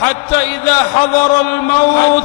حتى إذا حضر الموت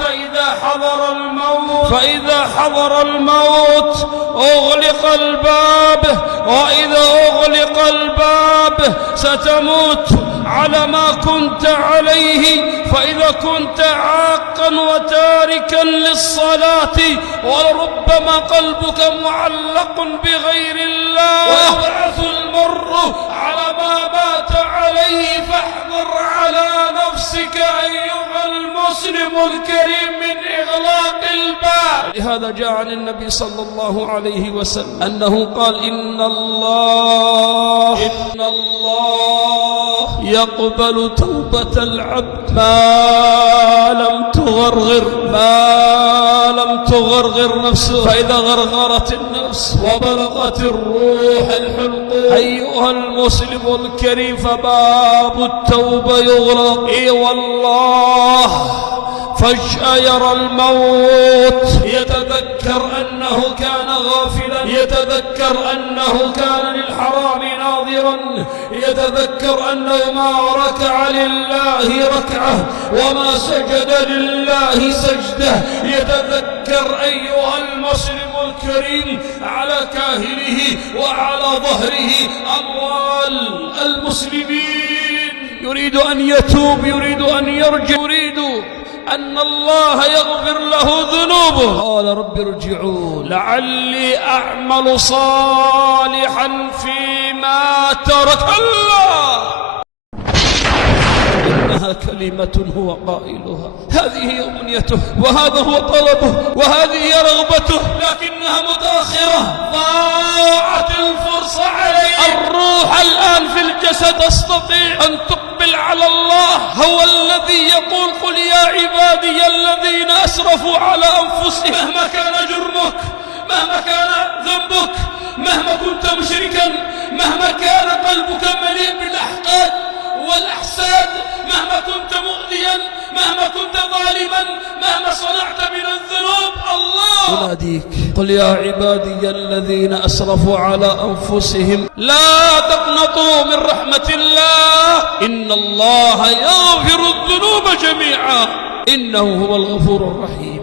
فإذا حضر الموت أغلق الباب، وإذا أغلق الباب ستموت على ما كنت عليه. فإذا كنت عاقا وتاركا للصلاة وربما قلبك معلق بغير الله، ويبعث المر على ما مات عليه، فاحذر على نفسك أيها المسلم الكريم من إغلاق الباب. لهذا جاء عن النبي صلى الله عليه وسلم أنه قال: إن الله يقبل توبة العبد ما لم تغرغر نفسه، فإذا غرغرت النفس وبلغت الروح الحلقوم أيها المسلم الكريم فباب التوبة يغلق. إي والله فجأة يرى الموت، يتذكر أنه كان غافلا، يتذكر أنه كان للحرام ناظرا، يتذكر أنه ما ركع لله ركعة وما سجد لله سجدة، يتذكر أيها المسلم الكريم على كاهله وعلى ظهره أموال المسلمين، يريد أن يتوب، يريد أن يرجع، يريد أن الله يغفر له ذنوبه. قال: رب ارجعون لعلي أعمل صالحا فيما ترك. الله، إنها كلمة هو قائلها، هذه هي أمنيته وهذا هو طلبه وهذه هي رغبته، لكنها متأخرة، ضاعت الفرصة عليه. الروح الآن في الجسد تستطيع أن تقبل على الله. هو الذي يقول: قل يا عبادي الذين أسرفوا على أنفسهم. مهما كان جرمك، مهما كان ذنبك، مهما كنت مشركا، مهما كان قلبك مليء بالأحقاد والأحساد، مهما كنت مؤذيا، مهما كنت ظالما، مهما صنعت من الذنوب، الله يناديك: قل يا عبادي الذين أسرفوا على أنفسهم لا تقنطوا من رحمة الله إن الله يغفر الذنوب جميعا إنه هو الغفور الرحيم.